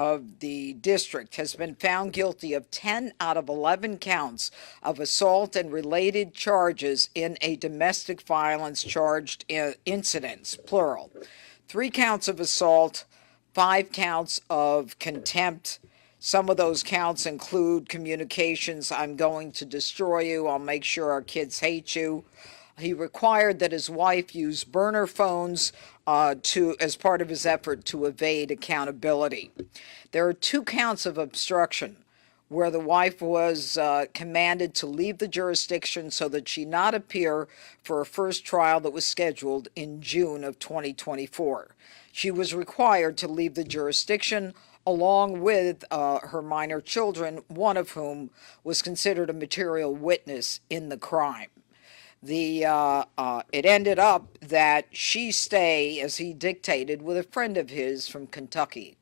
of the district has been found guilty of 10 out of 11 counts of assault and related charges in a domestic violence charged incidents, plural. 3 counts of assault, 5 counts of contempt. Some of those counts include communications, I'm going to destroy you, I'll make sure our kids hate you. He required that his wife use burner phones as part of his effort to evade accountability. There are 2 counts of obstruction where the wife was commanded to leave the jurisdiction so that she not appear for a first trial that was scheduled in June of 2024. She was required to leave the jurisdiction along with her minor children, one of whom was considered a material witness in the crime. It ended up that she stay, as he dictated, with a friend of his from Kentucky.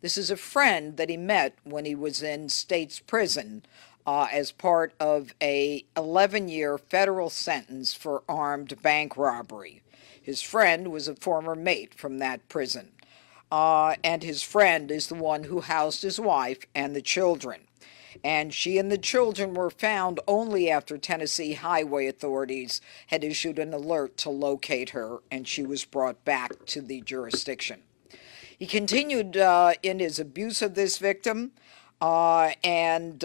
This is a friend that he met when he was in state's prison as part of a 11-year federal sentence for armed bank robbery. His friend was a former mate from that prison, and his friend is the one who housed his wife and the children. And she and the children were found only after Tennessee highway authorities had issued an alert to locate her, and she was brought back to the jurisdiction. He continued in his abuse of this victim, and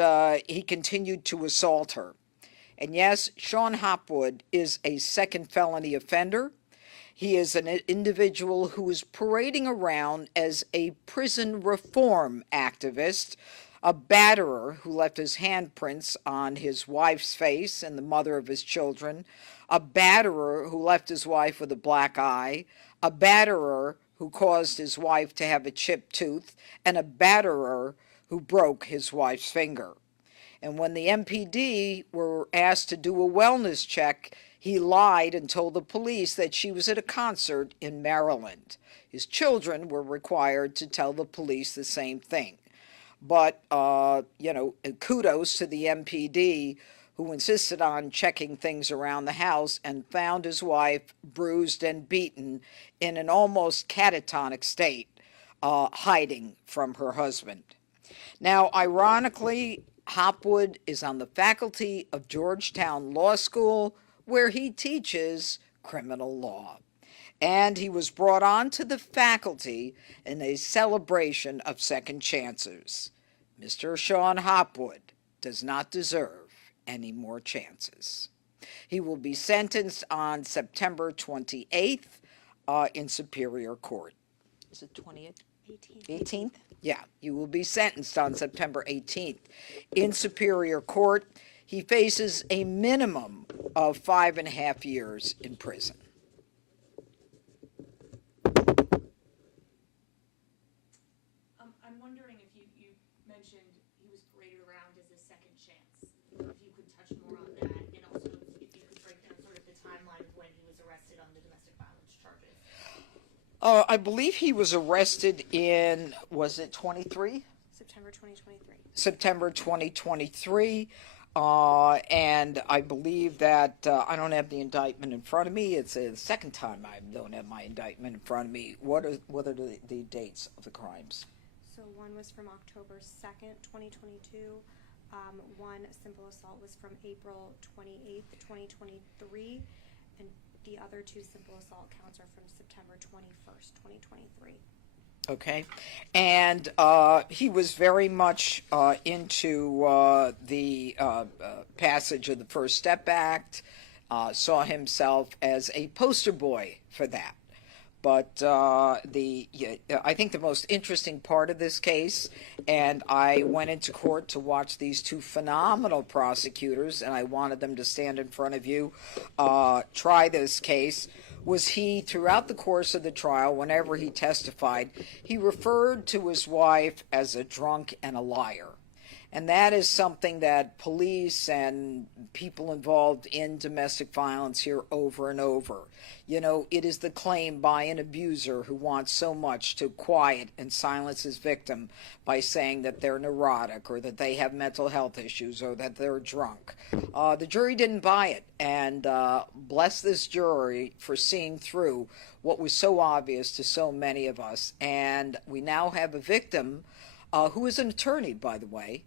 he continued to assault her. And yes, Shon Hopwood is a second felony offender. He is an individual who is parading around as a prison reform activist, a batterer who left his handprints on his wife's face and the mother of his children, a batterer who left his wife with a black eye, a batterer who caused his wife to have a chipped tooth, and a batterer who broke his wife's finger. And when the MPD were asked to do a wellness check, he lied and told the police that she was at a concert in Maryland. His children were required to tell the police the same thing. But, kudos to the MPD who insisted on checking things around the house and found his wife bruised and beaten in an almost catatonic state, hiding from her husband. Now, ironically, Hopwood is on the faculty of Georgetown Law School, where he teaches criminal law. And he was brought onto the faculty in a celebration of second chances. Mr. Shon Hopwood does not deserve any more chances. He will be sentenced on September 28th in Superior Court. Is it 28th? 18th? Yeah, he will be sentenced on September 18th in Superior Court. He faces a minimum of 5.5 years in prison. I'm wondering if you mentioned he was paraded around as a second chance. If you could touch more on that, and also if you could break down sort of the timeline of when he was arrested on the domestic violence charges. I believe he was arrested in, was it 23? September 2023. September 2023. And I believe that I don't have the indictment in front of me. It's the second time I don't have my indictment in front of me. What are the dates of the crimes? So one was from October 2nd, 2022. One simple assault was from April 28th, 2023. And the other 2 simple assault counts are from September 21st, 2023. Okay, and he was very much into the passage of the First Step Act, saw himself as a poster boy for that. But I think the most interesting part of this case, and I went into court to watch these 2 phenomenal prosecutors, and I wanted them to stand in front of you, try this case, was he, throughout the course of the trial, whenever he testified, he referred to his wife as a drunk and a liar. And that is something that police and people involved in domestic violence hear over and over. You know, it is the claim by an abuser who wants so much to quiet and silence his victim by saying that they're neurotic or that they have mental health issues or that they're drunk. The jury didn't buy it, and bless this jury for seeing through what was so obvious to so many of us. And we now have a victim who is an attorney, by the way,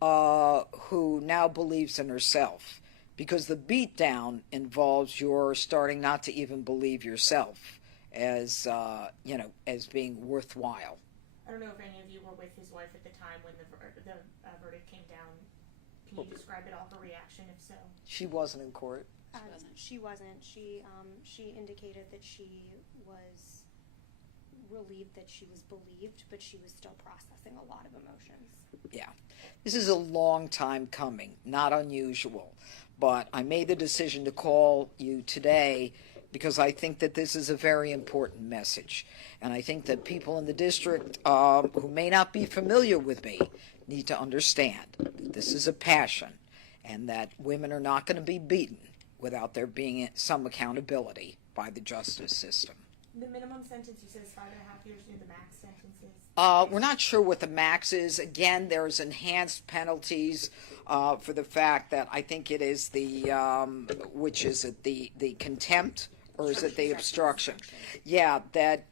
who now believes in herself, because the beatdown involves your starting not to even believe yourself as as being worthwhile. I don't know if any of you were with his wife at the time when the verdict came down. Can you describe at all her reaction, if so? She wasn't in court. She wasn't. She indicated that she was relieved that she was believed, but she was still processing a lot of emotions. Yeah. This is a long time coming, not unusual. But I made the decision to call you today because I think that this is a very important message. And I think that people in the district who may not be familiar with me need to understand that this is a passion and that women are not going to be beaten without there being some accountability by the justice system. The minimum sentence, you said, is 5.5 years, and the max sentence is? We're not sure what the max is. Again, there's enhanced penalties for the fact that I think it is the, which is it, the contempt, or is it the obstruction? Yeah, that,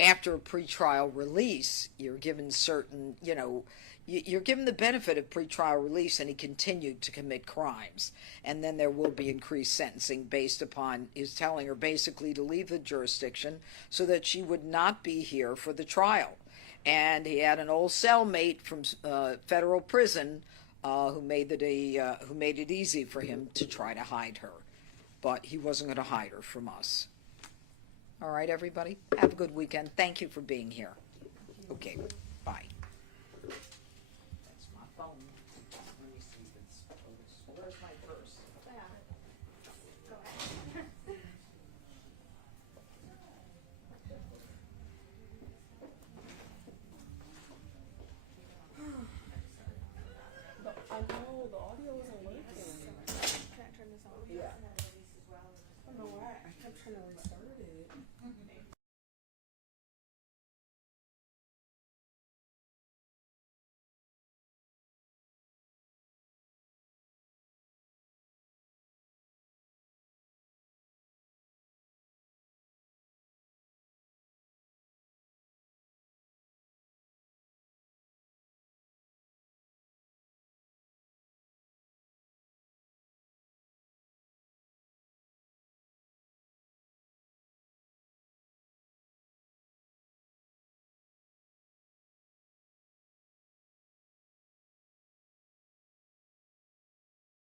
after a pretrial release, you're given certain, you're given the benefit of pretrial release, and he continued to commit crimes. And then there will be increased sentencing based upon his telling her basically to leave the jurisdiction so that she would not be here for the trial. And he had an old cellmate from federal prison who made it easy for him to try to hide her. But he wasn't going to hide her from us. All right, everybody? Have a good weekend. Thank you for being here. Okay.